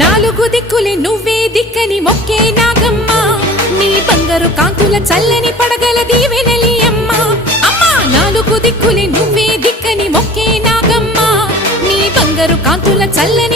నాలుగు దిక్కులే నువ్వే దిక్కని మొక్కే నాగమ్మ నీ బంగారు కాంతుల చల్లని పడగల దీవెనలి అమ్మ అమ్మా నాలుగు దిక్కులే నువ్వే దిక్కని మొక్కే నాగమ్మ నీ బంగారు కాంతుల చల్లని